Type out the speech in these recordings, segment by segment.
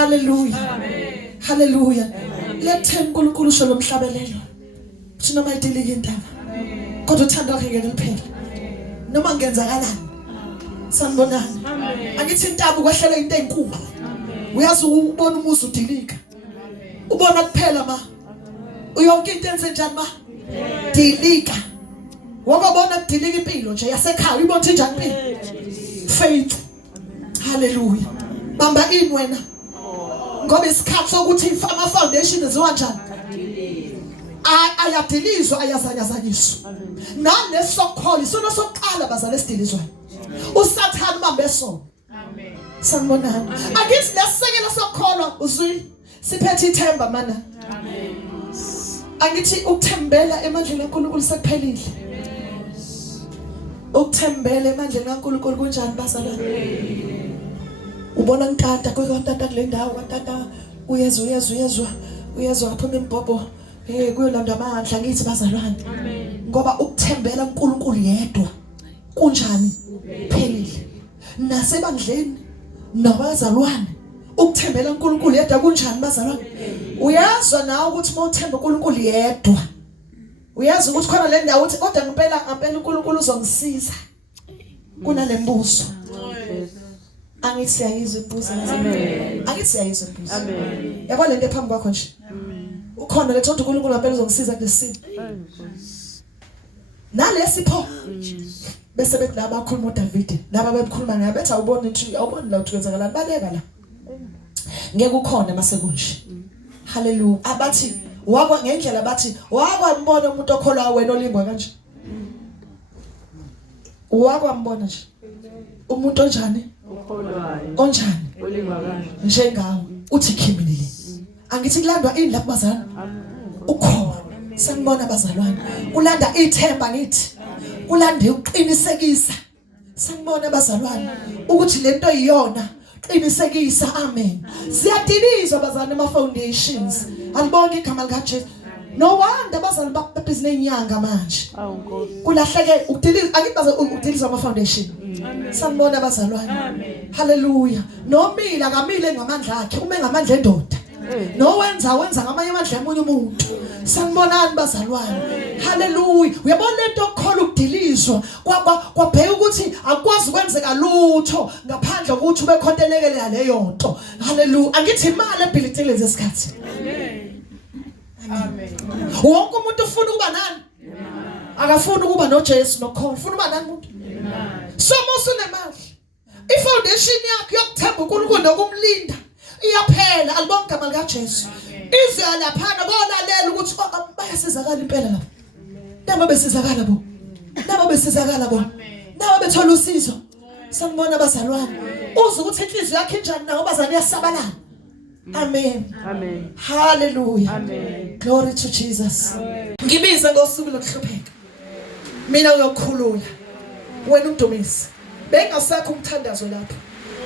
Hallelujah. Hallelujah. Lethe uNkulunkulu sho lomhlabelelo. Thina mayidilike indaba. Kodwa uthando wakhe ngeke liphele. Noma ngenzakalani. Sanibonani. Angithi intaba ukwehlela into enkulu. Uyazi ubona umuzi udilika. Ubona kuphela ma. Uyonke into enze njani ma? Dilika. Wabona kudilika impilo nje yasekhaya uyibona ukuthi njani impilo? Faith. Hallelujah. Bamba ini wena. Ngoba isikhathi sokuthi ama foundation eziwa njani? Ayadilizwa ayazanyazanyiswa. Nanesokhola isona sokuqala bazali esidilizwayo. Usathana ubambe sona. Amen. Sanibonani. Akithi lesekelo sokholwa uzwini siphethe ithemba mana. Amen. Angithi ukuthembela emandleni kaNkulunkulu sekuphelile. Ukuthembela emandleni kaNkulunkulu kunjani bazalwane? Ubona nkanta kwekantata kule ndawo kantata uyezwa aphuma imbhobho kuyolanda amandla ngithi bazalwane. Amen. Ngoba ukuthembela uNkulunkulu yedwa kunjani? Phelile. Nasebandleni nabazalwane ukuthembela uNkulunkulu yedwa kunjani bazalwane? Uyazwa nawe ukuthi mawuthemba uNkulunkulu yedwa uyazi ukuthi khona le ndawo uthi kodwa ngempela uNkulunkulu uzongisiza kunalembuzo. Angithi siyayizwa imbuzo. Amen. Angithi siyayizwa imbuzo. Amen. Yabo lento ephambi kwakho nje. Amen. Ukhona letho uNkulunkulu ngempela uzongisiza kulesimo. Nalesipho bese bethi laba akhuluma uDavid laba bekhuluma ngabe bethi awubona ukuthi awuboni la ukuthi kwenzakalani baleka la. Ngeke ukhona mase kunje. Hallelujah. Abathi wakwa ngendlela bathi wakwambona umuntu okholwa wena olingwa kanje. Wakwambona nje. Umuntu onjani? Okholwayo. Onjani? Olingwa kanje. Njengawe uthi khimilile. Angithi kulandwa ini lapha bazalwane? Ukhona. Sanibona bazalwane. Kulanda ithemba ngithi. Kulanda uqinisekisa. Sanibona bazalwane ukuthi lento iyona. Qinisekisa. Amen. Siyadilizwa bazalwane ama foundations. Alibonke igama lika Jesu. No wonder bazalwane babhizi nenyanga manje. Kulahleke ukudiliza angibaza ukudiliza ama foundation. Sanibona bazalwane. Amen. Hallelujah. Nomila akamile ngamandla akhe uma ngamandla endoda. No wenza ngamanye amandla emunye umuntu. Sanibonani bazalwane. Hallelujah. Uyabona lento okukhola ukudilizwa kwabheka ukuthi akwazi kwenzeka lutho ngaphandle kokuthi ube khontelekele leyo nto. Hallelujah. Angithi imali ebhilithile lesikhathi. Amen. Amen. Wonke umuntu ufuna ukuba nani? Akafuni ukuba noJesu nokhona. Ufuna ukuba nani umuntu? Somusu nemali. Ifoundation yakhe yokuthemba uNkulunkulu nokumlinda iyaphela. Alibonke igama lika Jesu. Ize laphana bolalela ukuthi bayasizakala impela lapho. Nabo besizakala bo. Nabo besizakala bo. Nabo bethola usizo. Sanibona bazalwane. Uze ukuthi inhliziyo yakhe injani nawo bazalwane yasabalana. Amen. Amen. Hallelujah. Amen. Glory to Jesus. Ngibiza ngosuku lokuhlupheka. Mina uyokhulula. Wena umdumisi. Bengasekho umthandazo lapho.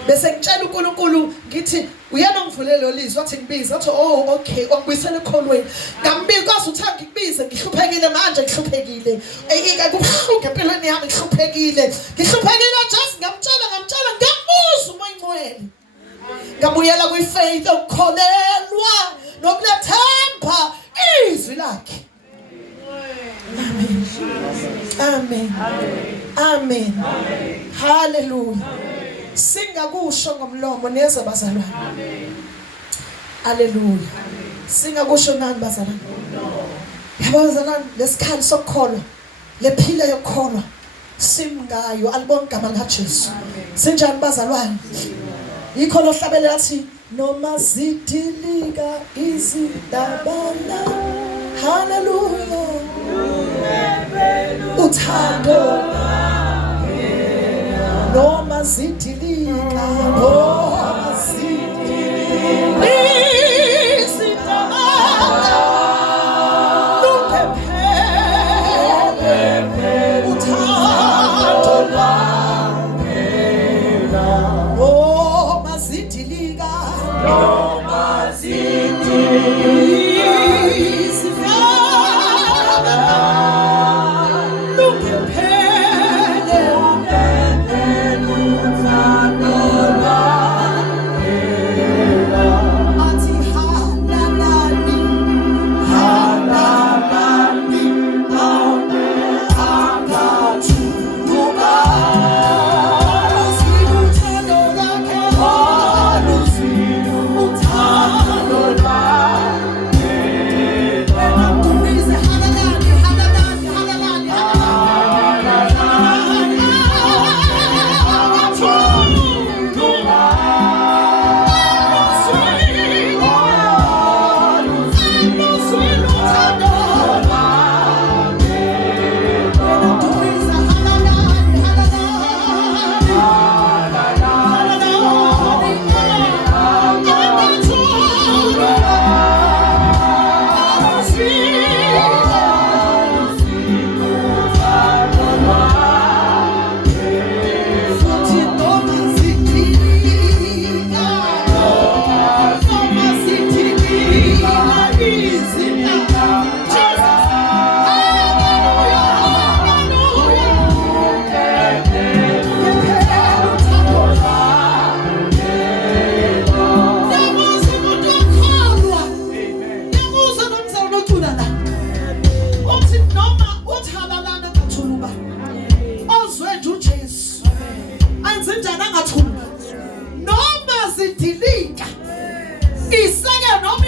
Bese ngitshela uNkulunkulu ngithi uyena ongivulele lizwi wathi ngibiza wathi oh okay ongibuyisela ekholweni ngambika kwazi uthi ngikubize ngihluphekile manje ngihluphekile kubuhlungu empilweni yami ngihluphekile just ngamtshela ngambuza umoyingcwele ngabuyela kwifaith ukukholelwa nokulethemba izwi lakhe. Amen. Amen. Amen. Hallelujah. Singakusho ngomlomo neze bazalwane. Amen. Hallelujah. Singakusho nani bazalwane? Yabo bazalwane lesikhali sokukholwa lephila yokukholwa simngayo alibonke igama lika Jesu. Sinjani bazalwane? Yikho lo hlabelela athi noma zidilika izindabana. Hallelujah. Uthando noma zidilika noma zidilika izindabana lungephele uthando lwaphela noma zidilika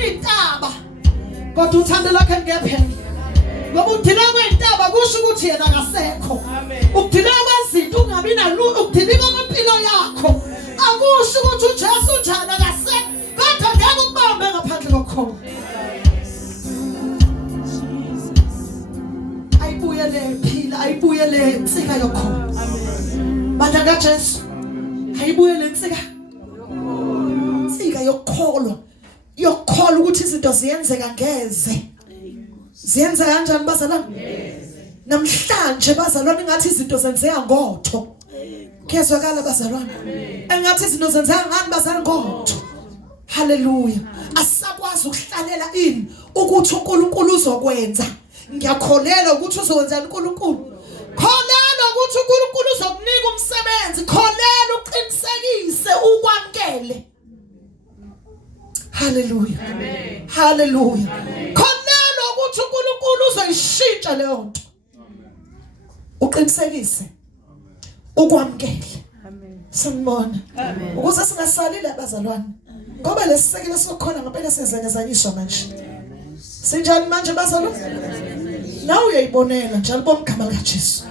kwezintaba kodwa uthando lwakhe ngephela ngoba ukudilika kwezintaba kusho ukuthi yena akasekho ukudilika kwezinto ungabi nalutho ukudilika kwempilo yakho akusho ukuthi uJesu njani akasekho kodwa ngeke ukubambe ngaphandle kokho ayibuyele phila ayibuyele insika yokho manje kaJesu ayibuyele insika yokholwa ukuthi izinto ziyenzeka ngeze ziyenza kanjani bazalwane namhlanje bazalwane ngathi izinto zenzeka ngotho kezwakala bazalwane engathi izinto zenzeka ngani bazalwane ngotho haleluya asakwazi ukuhlalela ini ukuthi uNkulunkulu uzokwenza ngiyakholelwa ukuthi uzokwenza uNkulunkulu kholelwa ukuthi uNkulunkulu uzokunika umsebenzi kholelwa uqinisekise ukwamkele haleluya amen haleluya kholelwa ukuthi uNkulunkulu uzoyishintsha leyo nto uqinisekise ukwamkele amen sanibona ukuze singasalile abazalwane ngoba lesisekelo sokhona ngempela sezanyazanyiswa manje sinjani manje bazalwane nawe uyayibonela njalo bomgama kaJesu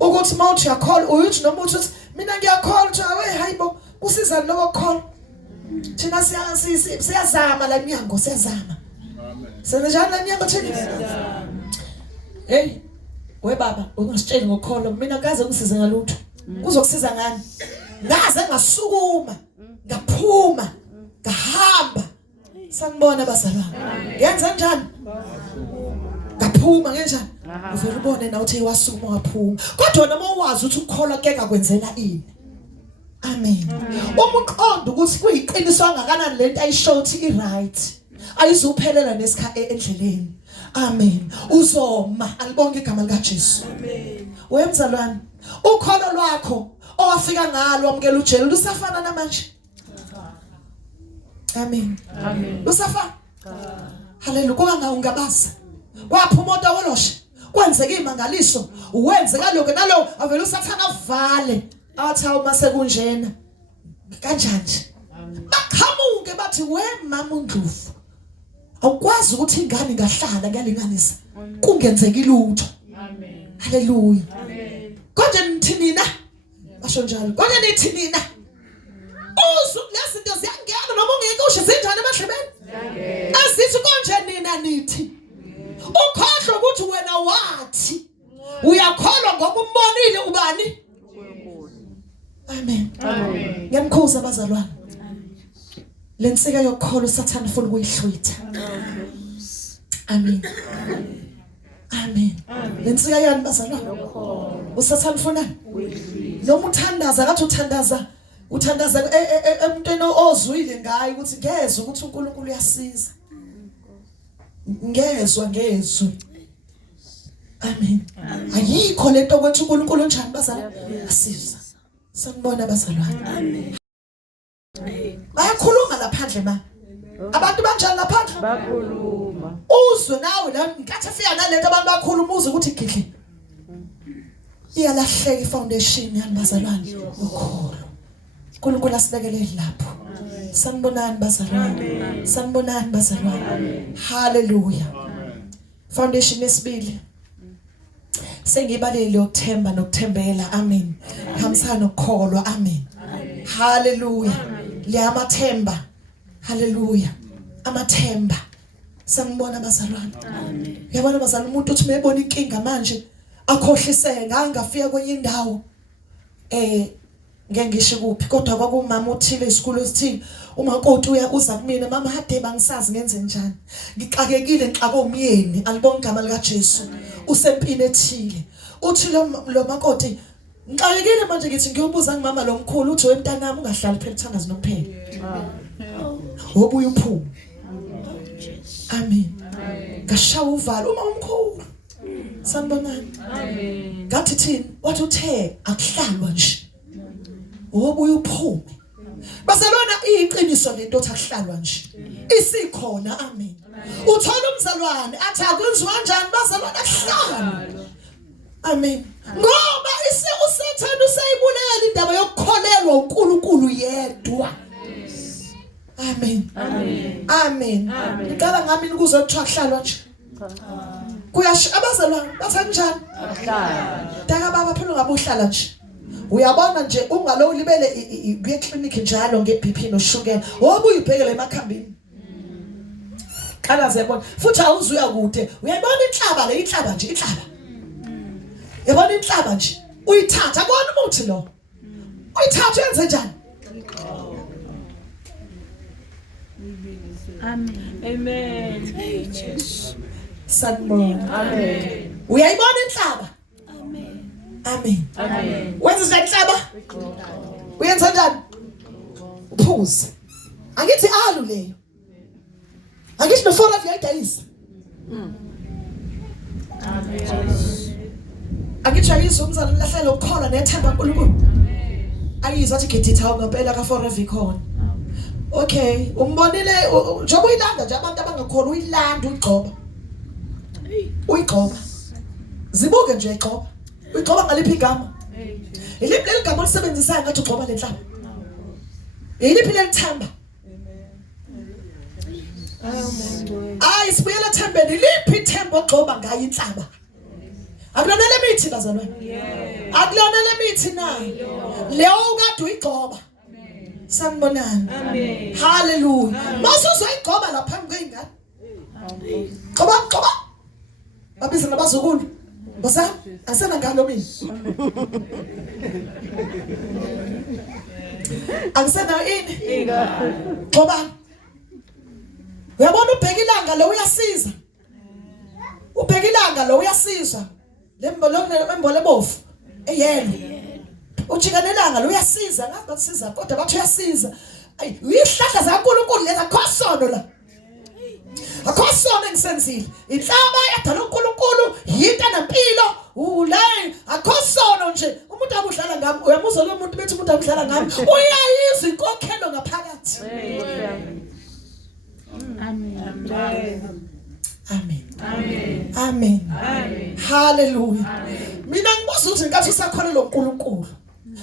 ukuthi mawuthi uyakholwa uyithi noma uthi mina ngiyakholwa uthi awe hayibo kusizani lokho khona thina siyazama la nyango siyazama amen senjani la nyango thina hey we baba ungasitsheli ngokholo mina kaze ngisize ngalutho kuzokusiza ngani ngaze ngasukuma ngaphuma ngahamba sanibona bazalwane yenza njani ngaphuma ngenjani uvela ubone na uthi wasukuma waphuma kodwa noma uwazi ukuthi ukholwa ke ngakwenzela ini amen umqondo ukuthi kuyiqiniso angakanani lento ayisho ukuthi iright ayizuphelela nesikhathi endleleni amen uzoma alibonke igama lika Jesu amen wemzalwane ukholo lwakho owafika ngalo wamkela uJesu lusafana namanje amen amen lusafana haleluya ungabaza waphuma umoto wolosha kwenzeka imangaliso uwenze kaloko nalo avela usathana avale athi uma sekunjena kanjani baqhamuke bathi we mama uNdlovu awukwazi ukuthi ingane ngahlala ngalinganisa kungenzeki lutho amen haleluya amen konje nithi nina basho njalo konje nithi nina uzu lezinto ziyangena noma ungeke usho zinjani emadlebeni asithi konje nina nithi ukhohlwa ukuthi wena wathi uyakholwa ngoba umbonile ubani amen amen ngiyamkhuza abazalwane lensika yokholo uSathane ufuna ukuyihlwitha amen amen lensika yani bazalwane uSathane ufuna noma uthandaza kathi uthandaza emntweni ozwile ngayo ukuthi ngezwe ukuthi uNkulunkulu uyasiza ngezwe amen ayikho lento ukuthi uNkulunkulu njani bazalwane asiza sanibona bazalwane amen bayakhuluma laphandle ma abantu banjani laphandle bakhuluma uzwe nawe la nkathi afika nalento abantu bakhuluma uzwe ukuthi gidli iyalahleka ifoundation yani bazalwane ukholo uNkulunkulu asibekele lapho sanibonani bazalwane haleluya foundation yesibili sengibalile ukuthemba nokuthembela amen hamsana ukukholwa amen haleluya liyamathemba haleluya amathemba sanibona bazalwane amen yabona bazalwane umuntu uthi mayebona inkinga manje akhohliseke angafika kwenye indawo ngeke ngisho kuphi kodwa kwakumama uthile isikole esithile umakoti uza kumina mama hade bangisazi ngenze njani ngixakekile ngixako umyeni alibonke igama lika Jesu usempini ethile uthi lo makoti ngixakekile manje ngithi ngiyobuza ngimama lo mkhulu uthi wemntanami ungahlali phela uthandaza nokuphela wobuye uphume amen ngashaya uvalo uma umkhulu sanibonani amen ngathi thini wathi uthe akuhlalwa nje wobuye uphume bazalwana iqiniso lento othi akuhlalwa nje isikhona amen uthola umzalwane athi akwenziwa kanjani bazalwana akuhlala amen ngoba uSathane usayibulela indaba yokukholelwa uNkulunkulu yedwa Amen. Amen. Ngicela ngami ukuze kuthiwa kuhlalwa nje. Kuyasho abazalwane bathi kanjani? Taka baba phela ngabe uhlala nje. Uyabona nje ungalo libele kuye clinic njalo ngeBP noshukela. Wobe uyibhekele emakhambini. Qala zebona. Futhi awuzuya kude. Uyayibona inhlaba nje inhlaba. Yabona inhlaba nje. Uyithatha akona umuthi lo. Uyithatha yenze njani? Amen. Sanibona. Amen. Uyayibona inhlaba? Amen. Wenza njani inhlaba? Uyenza njani? Uphuze. Angithi alu leyo. Angithi no fora uyayidayisa. Angithi ayizwa umzali lahlelo ukukhola nethemba uNkulunkulu. Ayizwa athi ngiditha ngempela ka forever ikhona. Okay, umbonile njengoba uyilanda nje abantu abangakhona uyilanda uyigcoba. Uyigcoba. Zibuke nje igcoba. Uyigcoba ngaliphi igama? Iliphi leligama olisebenzisayo ngathi ugcoba lenhlaba? Iliphi lelithemba? Ay sibuyela thembeni iliphi ithemba ogcoba ngayo inhlaba? Akulona lemithi bazalwane. Akulona lemithi na. Leyo ukade uyigcoba. Sanibonani. Amen. Hallelujah. Mawusuzwa igcoba lapha phambi kwengane. Gcoba. Babiza nabazukulu. Bosana, asena ngalo mina. Angisena ini? Gcoba. Uyabona ubheka ilanga lo uyasiza. Ubheka ilanga lo uyasiza. Lembole bofu. Eyelo. Ujika nelanga lo uyasiza ngathi basiza kodwa bathi uyasiza. Ayi uyihlahla zaNkulunkulu leza khosono la. Akhosono engisenzile. Inhlaba yadala uNkulunkulu yinto nempilo. Ulay akhosono nje umuntu abudlala ngami uyamuzwa lo muntu bethi umuntu abudlala ngami uyayizwa inkokhelo ngaphakathi. Amen. Hallelujah. Mina ngibuza ukuthi inkathi usakholelwa uNkulunkulu.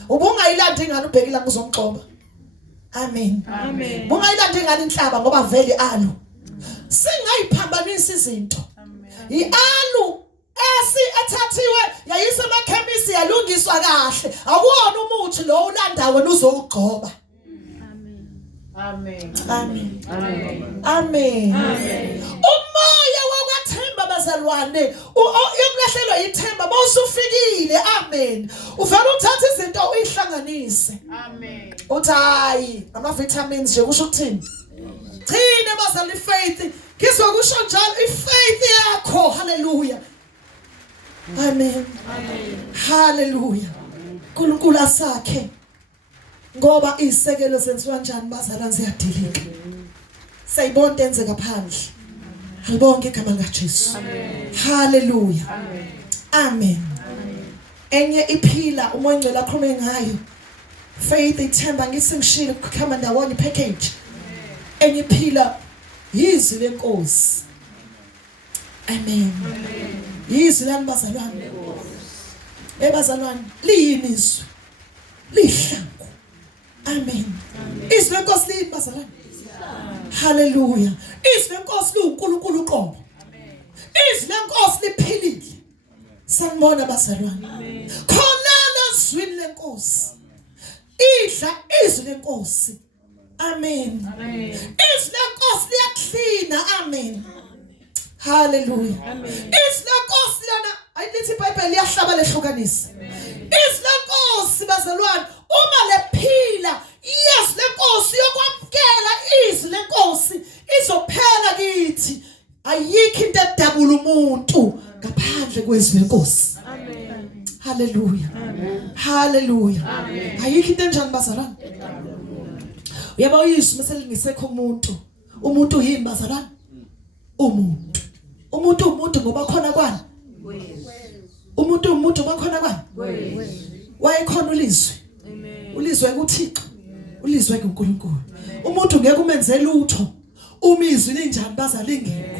Ubungayilanda ingane ubheka ilanga uzomgcoba. Amen. Bungayilanda ingane inhlaba ngoba vele alu. Singayiphambanisa izinto. Ialu ethathiwe yayisemakhemisi yalungiswa kahle. Akuwona umuthi lo ulanda wena uzowugcoba. Amen. Umoya wakwathemba bazalwane yokulahlekelwa ithemba mawusufikile. Amen. Uvela uthatha izinto uyihlanganise. Amen. Uthi hayi ama vitamins nje kusho ukuthini? Thina bazalwane faith kizwa kusho njalo ifaith yakho. Hallelujah. Amen. Hallelujah. uNkulunkulu asakhe ngoba isekelo senziwa kanjani bazalwane ziyadilika. Sayibona enzeka phandle. Alibonke igama likaJesu. Hallelujah. Amen. Enye iphila umoya ngcwele akhulume ngayo. Faith ithemba ngisingishilo kukhamba ndawonye package. Enye iphila yizwi lenkosi. Amen. Yizwi lami bazalwane. Bazalwane liyini izwi? Lihlangu. Amen. Izwi lenkosi liyini bazalwane? Hallelujah. Izwi lenkosi liwuNkulunkulu uqobo. Izwi lenkosi liphilile. Sanibona bazalwane. Khona lezwi lenkosi. Idla izwi lenkosi. Amen. Izwi lenkosi liyaklina. Amen. Hallelujah. Izwi lenkosi lana ayilithi iBhayibheli liyahlaba lehlukanisa. Izwi lenkosi bazalwane uma lephila izwi lenkosi yokwamkela izwi lenkosi izophela kithi. Ayikho into edabula umuntu ngaphandle kwezwi lenkosi. Amen. Hallelujah. Hallelujah. Ayikho into enjani bazalwane? Uyaba uyizwi meselingisekho umuntu yini bazalwane? Umuntu ngoba khona kwani? Umuntu ngoba khona kwani? Wayekhona ulizwe. Ulizwe kuThixo. Ulizwe kuNkulunkulu. Umuntu ngeke umenze lutho. Umizwi linjani bazalingekho.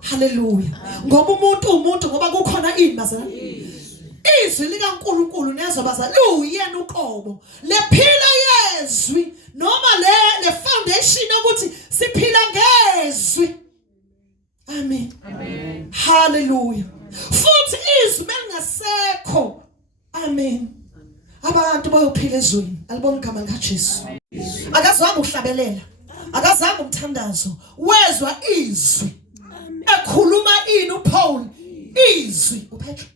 Hallelujah. Ngoba umuntu ngoba kukhona ini bazalwane? izwi likaNkulunkulu nezobaza luyena uqobo lephila yezwi noma le foundation ukuthi siphila ngezwi. Amen. Amen. Hallelujah. Futhi izwi melingasekho. Amen. Abantu bayophila ezweni. Alibona igama likaJesu. Akazange uhlabelela. Akazange umthandazo. Wezwa izwi. Ekhuluma ini uPaul? Izwi. uPetro.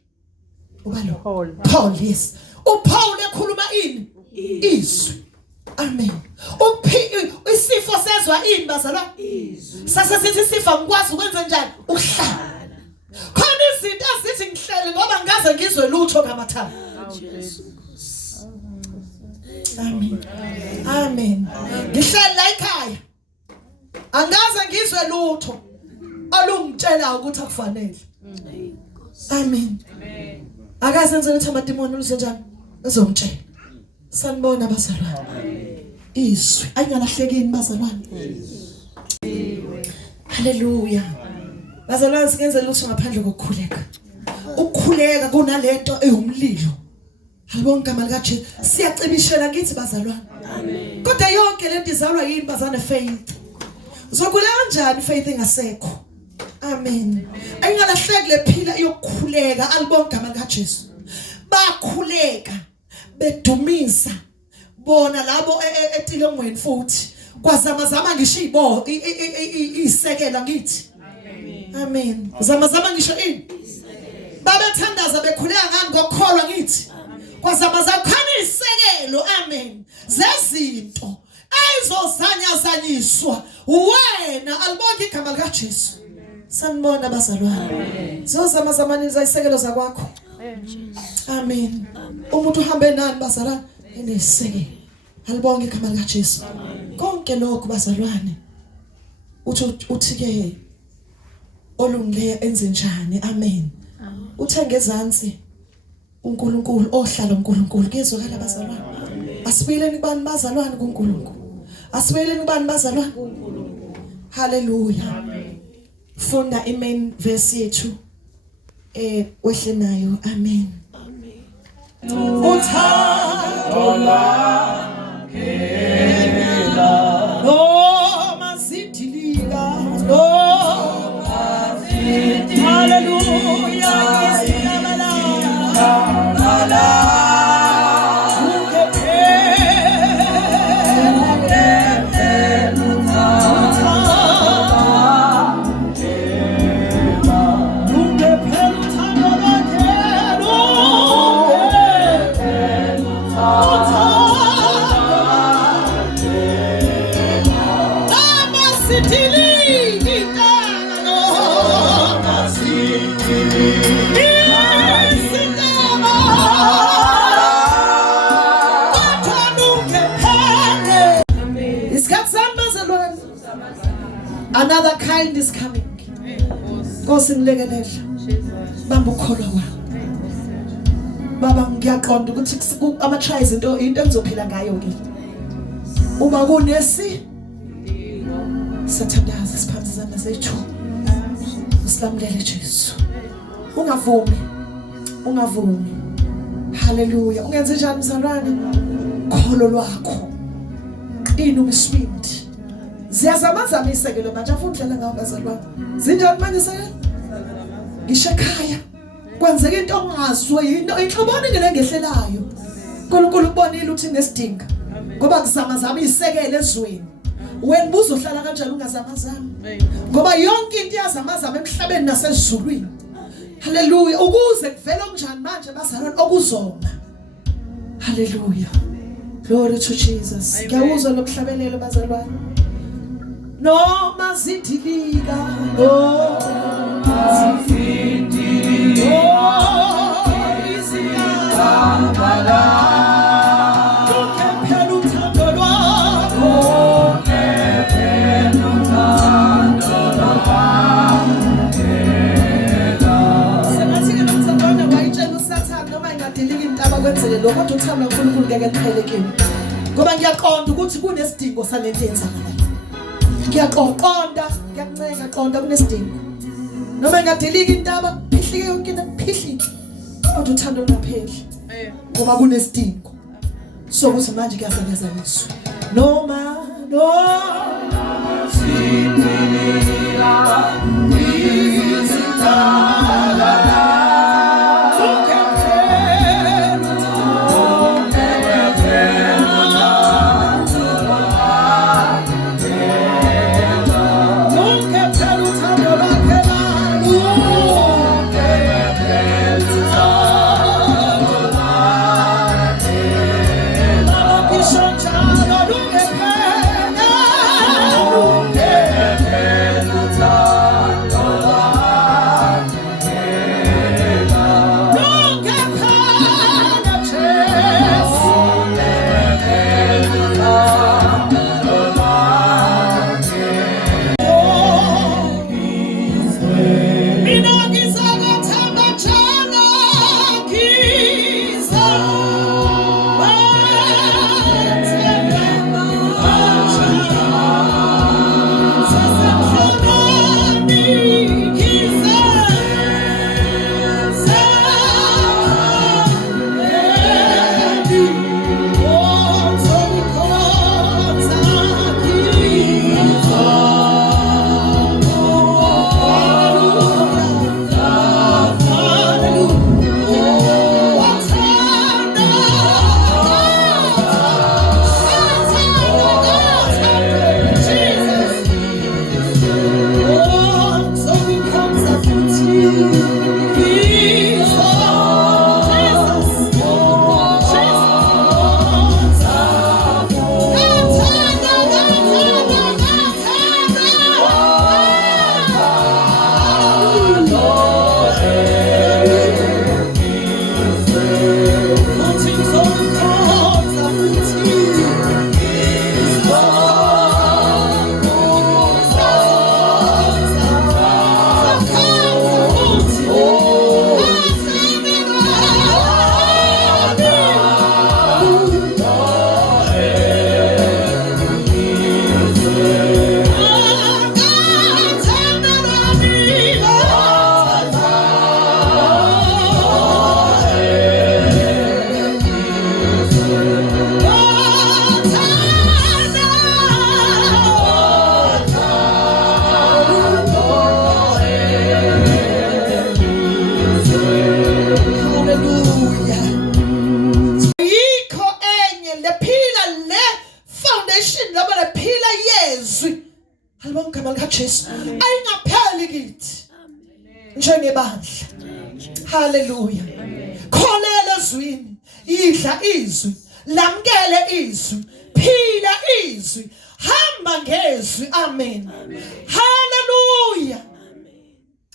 Ubalo. Paul, yes. uPaul ekhuluma ini? Izwi. Amen. Isifo sezwa ini bazalwa? Izwi. Sase sithi isifo ngikwazi ukwenza njani? Ukuhlala. Khona izinto ezithi ngihlele ngoba ngaze ngizwe lutho kamathatha. Amen. Amen. Ngihleli la ekhaya. Angaze ngizwe lutho olungitshela ukuthi akufanele. Amen. Akazenze ukuthi amadimoni uzenjani? Ezomtshela. Sanibona bazalwane. Izwi ayingalahlekini bazalwane. Hallelujah. Bazalwane sikenze lutho ngaphandle kokukhuleka. Ukukhuleka kunalento eyumlilo. Halibona igama likaJesu. Siyacibishela ngithi bazalwane. Amen. Kodwa yonke lento izalwa yini bazane faith. Uzokhula kanjani faith engasekho? Amen. Ayingalahleki lephila yokukhuleka alibona igama likaJesu. Bakhuleka bedumisa bona labo etilongweni futhi kwazama ngisho isekela ngithi. Amen. Zama ngisho ini? Babethandaza bekhuleka ngani ngokukholwa ngithi. Kwazama khona isekelo. Amen. Zezinto ayizozanyazanyiswa wena alibona igama likaJesu. Sanibona bazalwane. Zozama isekelo zakwakho. Amen. Umuntu uhambe nani bazalwane? Enesekelo. Alibonke igama likaJesu. Konke lokho bazalwane. Uthi ke olungile enze njani? Amen. Uthe ngezansi uNkulunkulu ohlala uNkulunkulu kezwakala bazalwane. Asibuyeleni kubani bazalwane kuNkulunkulu. Asibuyeleni kubani bazalwane kuNkulunkulu. Hallelujah. Funda amen verse yethu wehle nayo. Amen. Uthando lwakhe noma sidilika noma sidilika. Hallelujah. Another kind is coming. Nkosi nilekelela. Bamba ukholwa kwakho. Baba ngiyaqonda ukuthi ama tries into engizophila ngayo ke. Uma kunesi sathandaza siphansi zami zethu. Usilamulele Jesu. Ungavumi. Hallelujah. Ungenze njani mzalwane? Kholo lwakho. Ini umswindi. Ziyazamazama isekelo manje afuna udlala ngawo bazalwane. Zinjani manje isekelo? Ngisho ekhaya kwenzeka into ongazwe yini inhloboni ngelengehlelayo. uNkulunkulu ubonile ukuthi ngesidinga. Ngoba kuzamazama isekelo ezweni. Wena buzohlala kanjani ungazamazama? Ngoba yonke into iyazamazama emhlabeni nasezulwini. Hallelujah. Ukuze kuvele onjani manje bazalwane okuzona. Hallelujah. Glory to Jesus. Ngiyawuzwa lokuhlabelelo bazalwane. Noma sidilika noma sidilika iziyabala kuphela uthando lwakho kuphela uthando lwakho sengathi ke nomzalwane wayitshela uSathane noma ingadilika intaba kwenzele lokho kodwa uthando uNkulunkulu ngeke liqhelekile ngoba ngiyaqonda ukuthi kunesidingo salento yenzakala. Ngiyaqonda, ngiyanceka qonda kunesidingo. Noma engadelika intaba, phihlike yonke into phihlike. kodwa uthando lungapheli ngoba kunesidingo sokuthi manje kuyasebenzaniswa noma Hallelujah. Kholela ezwini, idla izwi, lamkele izwi, phila izwi, hamba ngezwi. Amen. Hallelujah.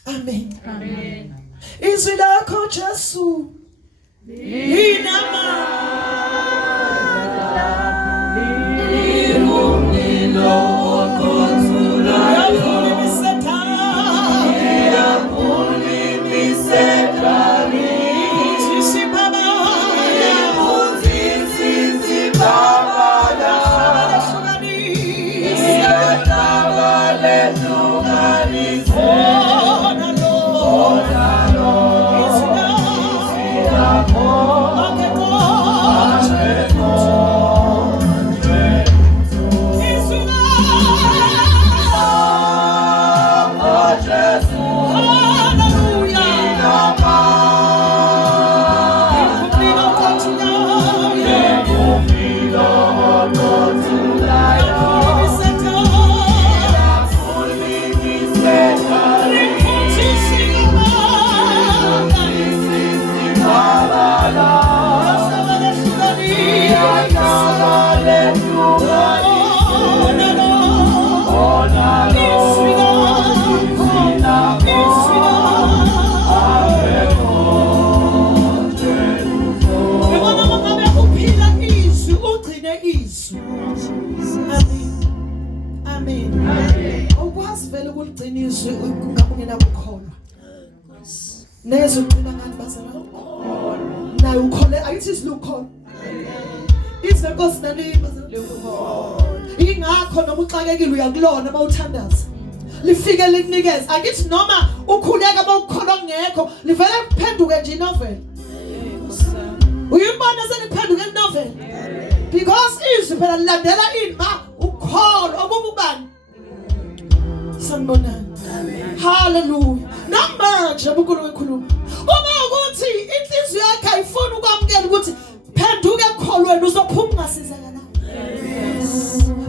Amen. Amen. Izwi lakho Jesu linamandla, lilumilo oqothula Nezo ugcina ngani bazala naye ukhole ayithi isilukhona izwe Nkosi nani bazala ingakho noma uxakekile uyakulona mawuthandaza lifike likunikeza akithi noma ukhuleka mawukholwa ngekho livele kuphenduke nje inovela Uyibona seliphenduka enovel. Because izwi phela lilandela inba ukholo obubani. Sanibonani. Hallelujah. Namanje ubukhulu ekhuluma. Uma ukuthi inhliziyo yakhe ayifuni ukwamukela ukuthi phenduka ekholweni uzophuma ungasizakala.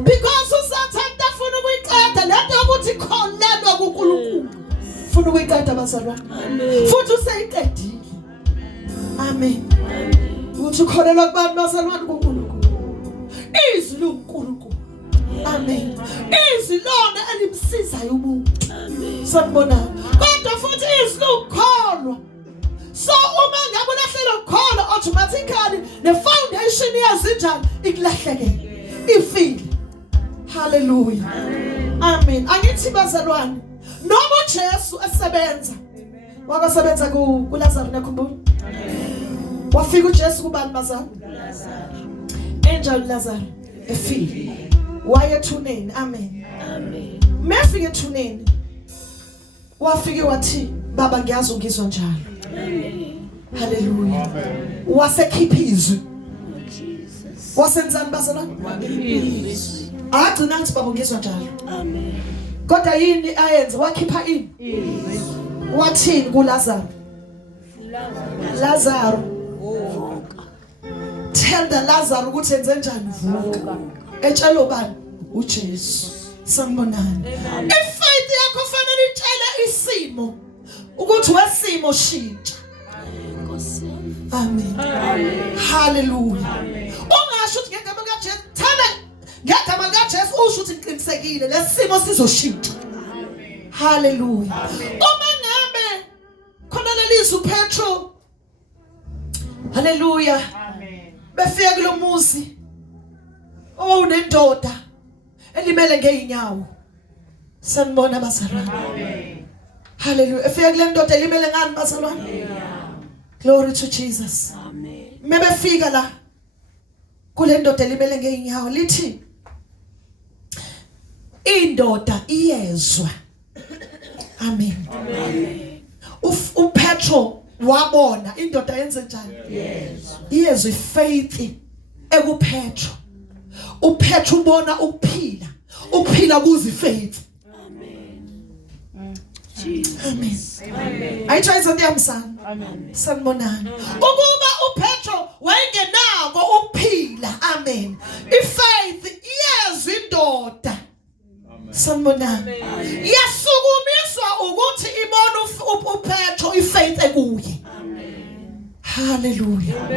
Because usathanda afuna ukuyiqeda lento yokuthi kholelwa kuNkulunkulu. Ufuna ukuyiqeda bazalwane. Futhi useyiqedile. Amen. Uthi ukholelwa kubantu bazalwane kuNkulunkulu. Izwi loNkulunkulu. Amen. Izwi lona elimsizayo umuntu. Sanibona. Kodwa futhi izwi lokholwa. So uma ngabe ulahlelo ukholwa automatically the foundation yazinjani ikulahlekele. Ifile. Hallelujah. Amen. Angithi bazalwane noma uJesu esebenza. Wakasebenza kuLazarus nakhumbula. Wafika uJesu kubani bazalwane? Angel Lazarus efile. Wayethuneni. Amen. Amen. Mefike ethuneni. Wafike wathi baba ngiyazi ungizwa njalo. Amen. Hallelujah. Amen. Wasekhipha izwi. Jesus. Wasenzani bazalwane? Peace. Agcina ngithi baba ungizwa njalo. Amen. Kodwa yini ayenze wakhipha ini? Wathini kuLazarus? Lazarus. Tell the Lazarus ukuthi enze njani vuka. Etshela ubani? uJesu. Sanibonani. Ifaith yakho fanele itshele isimo ukuthi wesimo shintsha. Amen. Hallelujah. Ungasho ukuthi ngegama likaJesu thana ngegama likaJesu usho ukuthi ngiqinisekile lesimo sizoshintsha. Hallelujah. Uma ngabe khona lelizwi uPetro. Hallelujah. Amen. Befika kulomuzi unendoda elimele ngeinyawo. Sanibona bazalwane. Amen. Hallelujah. Efika kule ndoda elimele ngani bazalwane? Glory to Jesus. Amen. Mebefika la kule ndoda elimele ngeinyawo lithi indoda iyezwa. Amen. Amen. uPetro wabona indoda yenze njani? Iyezwa ifaith ekuPetro. uPetro ubona ukuphila kuzifaith. Jesus. Amen. Ayitshaya zonke yamsana. Amen. Sanibonani. Ukuba uPetro wayengenako ukuphila. Amen. Ifaith iyezwa indoda. Sanibonani. Yasukumiswa ukuthi ibone uPetro ifaith ekuye. Hallelujah.